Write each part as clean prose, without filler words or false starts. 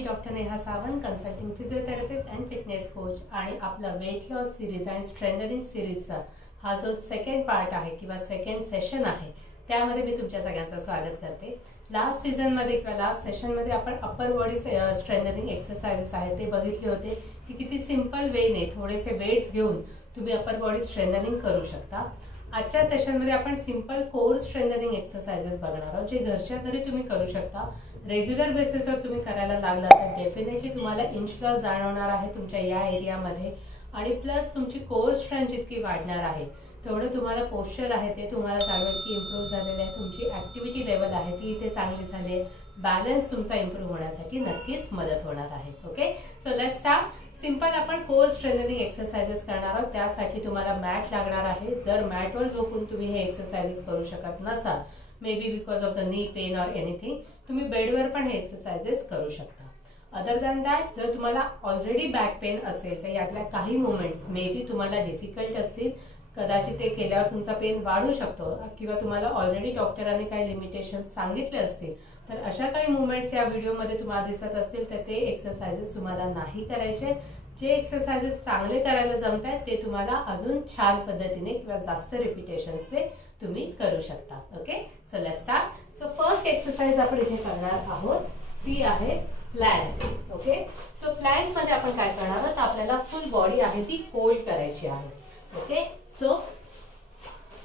Me doctor Neha Sawant, consulting physiotherapist and fitness coach. आणि आपला weight loss series आणि strengthening सिरीजचा हा जो सेकंड पार्ट आहे किंवा सेकंड सेशन आहे त्यामध्ये मी तुमच्या सगळ्यांचं स्वागत करते. लास्ट सीझनमध्ये किंवा लास्ट सेशनमध्ये आपण अप्पर बॉडी स्ट्रेंथनिंग एक्सरसाइजेस आहेत ते बघितले होते की किती सिंपल वेने थोडेसे वेट्स घेऊन तुम्ही अप्पर बॉडी स्ट्रेंथनिंग करू शकता. आजच्या सेशनमध्ये आपण सिंपल कोर स्ट्रेंथनिंग एक्सरसाइजेस बघणार आहोत जे घरच्या घरी तुम्ही करू शकता. रेग्युलर बेसिसवर तुम्ही करायला लागला तर डेफिनेटली तुम्हाला इंच लॉस जाणवणार आहे तुमच्या या एरियामध्ये. आणि प्लस तुमची कोर स्ट्रेंथ जितकी वाढणार आहे तेवढं तुम्हाला पोश्चर आहे ते तुम्हाला जाणवेल की इम्प्रूव्ह झालेलं आहे. तुमची ऍक्टिव्हिटी लेवल आहे ती इथे चांगली झाली आहे. बॅलन्स तुमचा इम्प्रूव्ह होण्यासाठी नक्कीच मदत होणार आहे. Okay, so let's start. Simple आपण कोर स्ट्रेंथनिंग एक्सरसाइजेस करणार आहोत. त्यासाठी तुम्हाला मॅट लागणार आहे. जर मॅटवर झोपून तुम्ही हे एक्सरसाइजेस करू शकत नसाल, may be because of the knee pain or anything, तुम्ही बेडवर पण हे एक्सरसाइजेस करू शकता. अदर दॅन दॅट, जर तुम्हाला ऑलरेडी बॅक पेन असेल तर यातल्या काही मुवमेंट्स मे बी तुम्हाला डिफिकल्ट असतील, कदाचित ते केल्यावर तुमचा पेन वाढू शकतो किंवा तुम्हाला ऑलरेडी डॉक्टरांनी काही लिमिटेशन सांगितले असतील, तर अशा काही मुवमेंट्स या व्हिडिओमध्ये तुम्हाला दिसत असतील तर ते एक्सरसाइजेस तुम्हाला नाही करायचे. जे एक्सरसाइजेस चांगले करायला जमत आहेत ते तुम्हाला अजून छान पद्धतीने किंवा जास्त रिपिटेशन्सने तुम्ही करू शकता. Okay, so let's start. So first exercise आपण इथे करणार आहोत ती आहे प्लॅंक. ओके, सो प्लॅंक मध्ये आपण काय करणार आहोत, आपल्याला फुल बॉडी आहे ती होल्ड करायची आहे. ओके, सो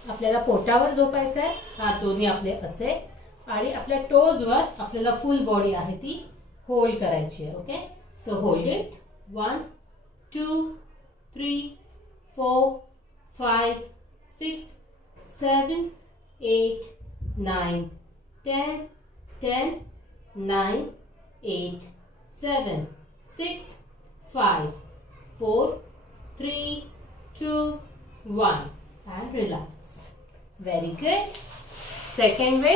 आपल्याला पोटावर झोपायचं आहे. हात दोन्ही आपले असे आणि आपल्या टोजवर आपल्याला फुल बॉडी आहे ती होल्ड करायची आहे. Okay, so hold it. 1 2 3 4 5 6 7 8 9 10 10 9 8 7 6 5 4 3 2 1 and relax. Very good. Second वे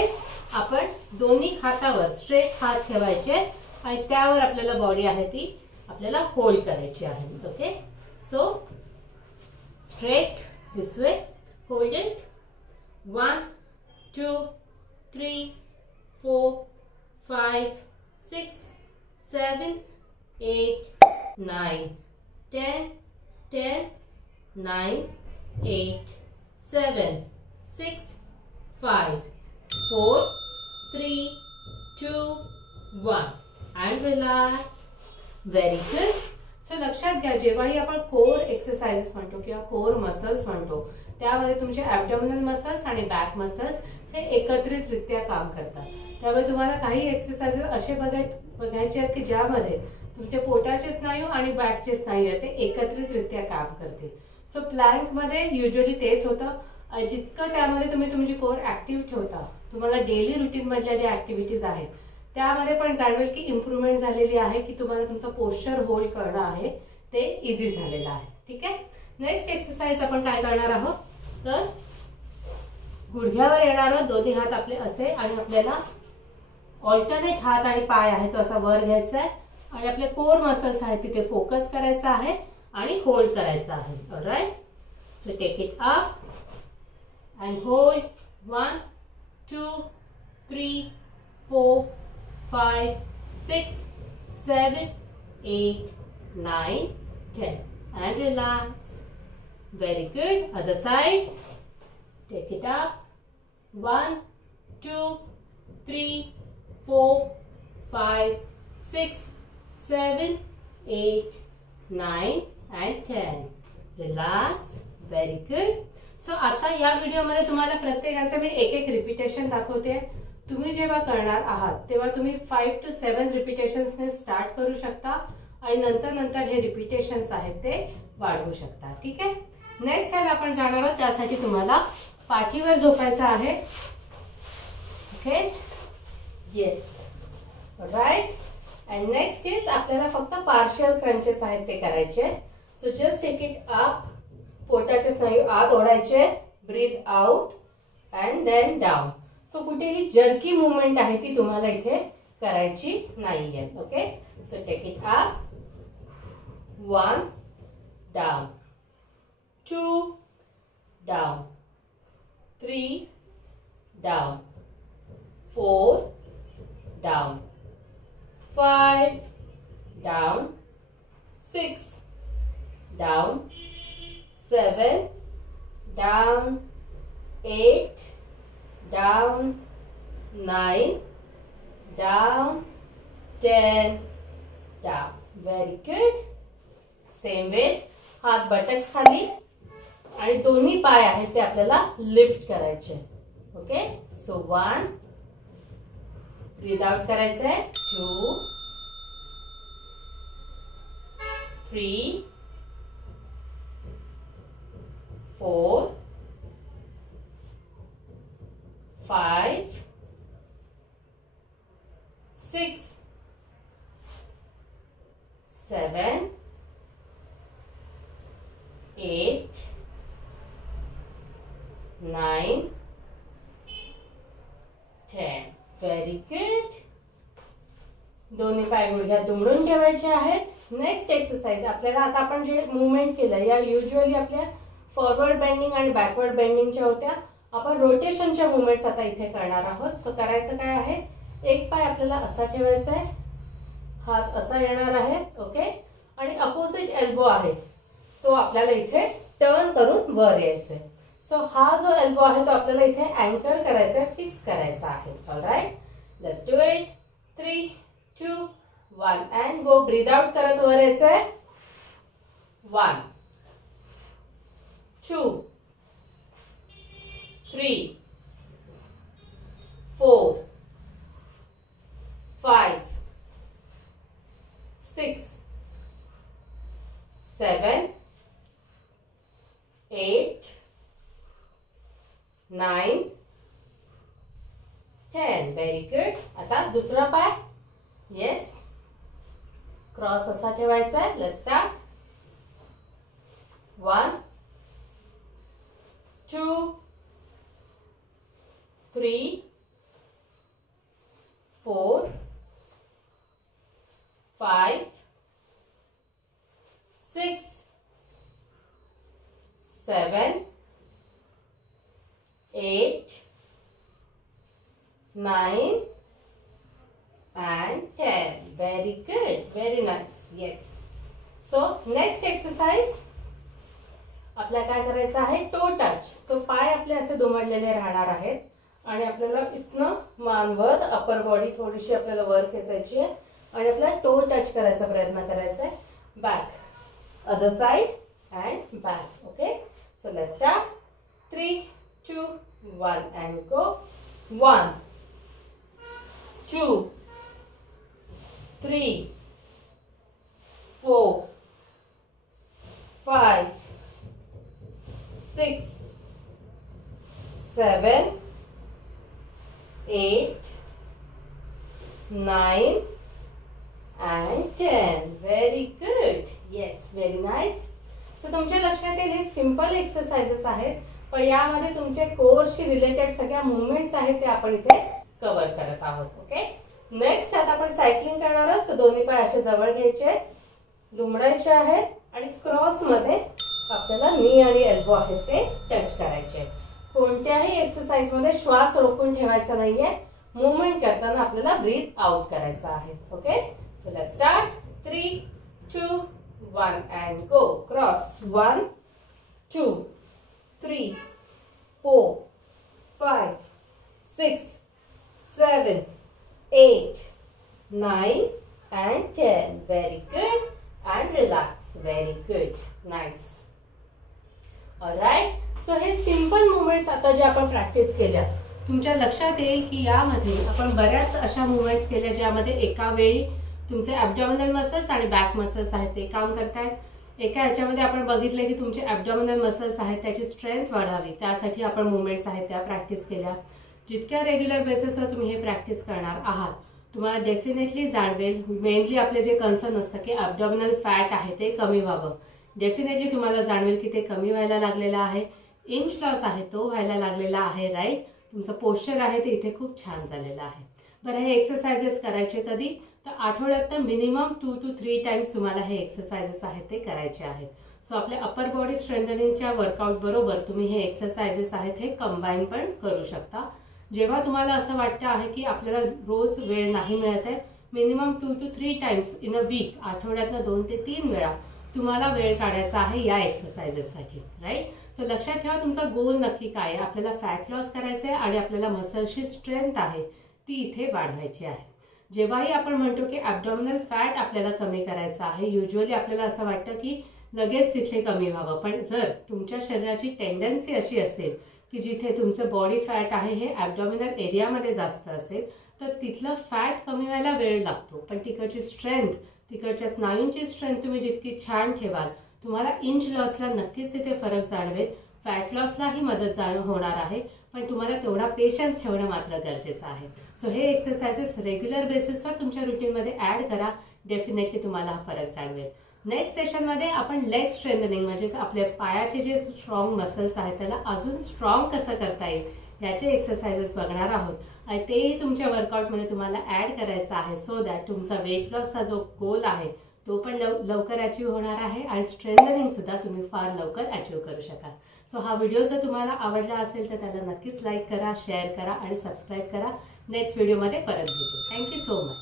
आपण दोन्ही हातावर स्ट्रेट हात ठेवायचे आणि त्यावर आपल्याला बॉडी आहे ती आपल्याला होल्ड करायची आहे. Okay, so straight this way, hold it. 1 2 3 4 5 6 7 8 9 10 10 9 8 7 6 5 4 3 2 1 and relax. Very good. So लक्षात घ्या, जेव्हाही आपण कोर एक्सरसाइजेस म्हणतो किंवा कोर मसल्स म्हणतो त्यामध्ये तुमचे ॲब्डोमिनल मसल्स आणि बॅक मसल्स हे एकत्रितरित्या काम करतात. त्यामुळे तुम्हाला काही एक्सरसाइजेस असे बघायचे आहेत की ज्यामध्ये तुमचे पोटाचे स्नायू आणि बॅकचे स्नायू आहेत ते एकत्रितरित्या काम करतील. सो प्लॅंक मध्ये युजली तेच होतं. जितकं त्यामध्ये तुम्ही तुमची कोर ऍक्टिव्ह ठेवता, तुम्हाला डेली रुटीन मधल्या ज्या ऍक्टिव्हिटीज आहेत त्यामध्ये पण जाणवेल की इम्प्रूव्हमेंट झालेली आहे, की तुम्हाला तुमचं पोश्चर होल्ड करणं आहे ते इझी झालेलं आहे. ठीक आहे, नेक्स्ट एक्सरसाइज आपण काय करणार आहोत, तर गुडघ्यावर येणार आहोत. दोन्ही हात आपले असे आणि आपल्याला ऑल्टरनेट हात आणि पाय आहे तो असा वर घ्यायचा आहे आणि आपले कोर मसल्स आहेत तिथे फोकस करायचा आहे आणि होल्ड करायचा आहे. Alright, so take it up and hold. 1 2 3 4 5 6 7 8 9 10 and relax. Very good. Other side. Take it up. 1 2 3 4 5 6 7 8 9 and 10. Relax. Very good. So आता या व्हिडिओमध्ये तुम्हाला प्रत्येकाचे मी एक एक रिपिटेशन दाखवते. तुम्ही जेव्हा करणार आहात तेव्हा तुम्ही 5 to 7 रिपिटेशन्सने स्टार्ट करू शकता आणि नंतर हे रिपिटेशन्स आहेत ते वाढवू शकता. ठीक आहे, नेक्स्ट टाइम आपण जाणार आहोत. त्यासाठी तुम्हाला पाठीवर झोपायचं आहे. Okay, yes, right. And next is आपल्याला फक्त पार्शियल क्रंचेस आहेत ते करायचे. So just take it up. पोटाचे स्नायू आत ओढायचे, breathe out and then down. So कुठेही जर्की मुवमेंट आहे ती तुम्हाला इथे करायची नाहीये. Okay, so take it up. 1 down, 2 down, 3 down, 4 down, 5 down, 6, down, 7, down, 8, down, 9, down, 10, down. Very good. Same ways हात बटक्स खाली आणि दोन्ही पाय आहेत ते आपल्याला लिफ्ट करायचे. ओके, सो 1, ब्रीथ आउट करायचं आहे, 2, 3, 4, 5, 6, 7, 8, 9, 10. Very good. दोन्ही पाय गुडघ्यात दुमडून ठेवायचे आहेत. नेक्स्ट एक्सरसाइज आपल्याला आता आपण जे मुवमेंट केलं या युजुअली आपल्या फॉरवर्ड बेंडिंग आणि बॅकवर्ड बेंडिंगच्या होत्या. आपण रोटेशनच्या मुवमेंट्स आता इथे करणार आहोत. सो करायचं काय आहे, एक पाय आपल्याला असा ठेवायचा आहे, हात असा येणार आहे. ओके, आणि अपोजिट एल्बो आहे तो आपल्याला इथे टर्न करून वर यायचा आहे. सो हा जो एल्बो आहे तो आपल्याला इथे अँकर करायचा आहे, फिक्स करायचा आहे. Alright, let's do it. 3, 2, 1 and go. Breathe out करत वर यायचं आहे. 1, 2, 3, 4, 5, 6, 7, 8, 9, 10. Very good. आता दुसरा पाय, येस, क्रॉस असा ठेवायचा आहे. Let's start. 1, 2, 3, 4, 5, 6, 7, 8, 9 and 10. Very good. Very nice. Yes. So next exercise आपल्याला काय करायचं आहे, टो टच. सो पाय आपले असे दुमडलेले राहणार आहेत आणि आपल्याला इथनं मानवर अपर बॉडी थोडीशी आपल्याला वर खेचायची आहे आणि आपल्याला टो टच करायचा प्रयत्न करायचा आहे. Back, other side and back. Okay, so let's start. 3, 2, 1 and go. 1, 2, 3, 4, 5, 6, 7, 8, 9 and 10. Very good. Yes, very nice. So तुमच्या लक्षात येईल हे सिंपल एक्सरसाइजेस आहेत, पण यामध्ये तुमचे कोर्सशी रिलेटेड सगळ्या मुवमेंट्स आहेत ते आपण इथे कव्हर करत आहोत. ओके, नेक्स्ट आता आपण सायकलिंग करणार आहोत. सो दोन्ही पाय असे जवळ घ्यायचे, दुमडायचे आहेत आणि क्रॉस मध्ये आपल्याला नी आणि एल्बो आहेत ते टच करायचे. कोणत्याही एक्सरसाइज मध्ये श्वास रोखून ठेवायचा नाहीये. मुवमेंट करताना आपल्याला ब्रीथ आउट करायचा आहे. Okay, so let's start. 3, 2, 1 and go. Cross. 1, 2, 3, 4, 5, 6, 7, 8, 9 and 10. Very good. And relax. Very good. Nice. Alright. So हे सिंपल मुवमेंट्स आता जे आपण प्रॅक्टिस केल्या तुमच्या लक्षात येईल की यामध्ये आपण बऱ्याच अशा मुवमेंट्स केल्या ज्यामध्ये एका वेळी तुमचे ॲब्डॉमिनल मसल्स आणि बॅक मसल्स आहेत ते काम करतायत. एका ह्याच्यामध्ये आपण बघितलं की तुमचे ॲब्डॉमिनल मसल्स आहेत त्याची स्ट्रेंथ वाढावी त्यासाठी आपण मुवमेंट्स आहेत त्या प्रॅक्टिस केल्या. जितक्या रेग्युलर बेसिसवर तुम्ही हे प्रॅक्टिस करणार आहात तुम्हाला डेफिनेटली जाणवेल. मेनली आपले जे कन्सर्न असतं की ॲब्डॉमिनल फॅट आहे ते कमी व्हावं. डेफिनेटली तुम्हाला जाणवेल की ते कमी व्हायला लागलेलं आहे. इंच लॉस आहे तो व्हायला लागलेला आहे. राईट, तुमचं पोश्चर आहे ते इथे खूप छान झालेलं आहे. बरं, हे एक्सरसाइजेस करायचे कधी तर आठवड्यात मिनिमम 2 to 3 टाइम्स तुम्हाला हे एक्सरसाइजेस आहेत ते करायचे आहेत. सो आपल्या अपर बॉडी स्ट्रेंथनिंगच्या वर्कआउट बरोबर तुम्ही हे एक्सरसाइजेस आहेत हे कंबाईन पण करू शकता. जेव्हा तुम्हाला असं वाटतं आहे की आपल्याला रोज वेळ नाही मिळत आहे minimum 2 to 3 times in a week, आठवड्यातनं 2 ते 3 वेळा तुम्हाला वेळ काढायचा आहे या एक्सरसाइजेससाठी, राईट. सो लक्षात ठेवा तुमचा गोल नक्की काय आहे. आपल्याला फॅट लॉस करायचं आहे आणि आपल्याला मसलची स्ट्रेंथ आहे ती इथे वाढवायची आहे. जेव्हाही आपण म्हणतो की ॲब्डॉमिनल फॅट आपल्याला कमी करायचं आहे, युजली आपल्याला असं वाटतं की लगेच तिथे कमी व्हावं. पण जर तुमच्या शरीराची टेंडन्सी अशी असेल की जिथे तुमचं बॉडी फॅट आहे हे ॲब्डॉमिनल एरियामध्ये जास्त असेल तर तिथलं फॅट कमी व्हायला वेळ लागतो. पण तिकडची स्ट्रेंथ, तिकडच्या स्नायूंची स्ट्रेंथ तुम्ही जितकी छान ठेवाल, तुम्हाला इंच लॉसला नक्कीच तिथे फरक जाणवेल. फॅट लॉसलाही मदत होणार आहे, पण तुम्हाला तेवढा पेशन्स ठेवणं मात्र गरजेचं आहे. सो हे एक्सरसाइजेस रेग्युलर बेसिसवर तुमच्या रुटीनमध्ये ॲड करा, डेफिनेटली तुम्हाला हा फरक जाणवेल. नेक्स्ट सेशनमध्ये आपण लेग स्ट्रेंथनिंग म्हणजेच आपल्या पायाचे जे स्ट्रॉंग मसल्स आहेत त्याला अजून स्ट्रॉंग कसं करता येईल याचे एक्सरसाइजेस बघणार आहोत आणि तेही तुमच्या वर्कआउटमध्ये तुम्हाला ॲड करायचं आहे, सो दॅट तुमचा वेट लॉसचा जो गोल आहे तो पण लवकर अचीव होणार आहे आणि स्ट्रेंथनिंग सुद्धा तुम्ही फार लवकर अचीव करू शकाल. सो हा व्हिडिओ जर तुम्हाला आवडला असेल तर त्याला नक्कीच लाईक करा, शेअर करा आणि सबस्क्राईब करा. नेक्स्ट व्हिडिओमध्ये परत भेटू. Thank you so much.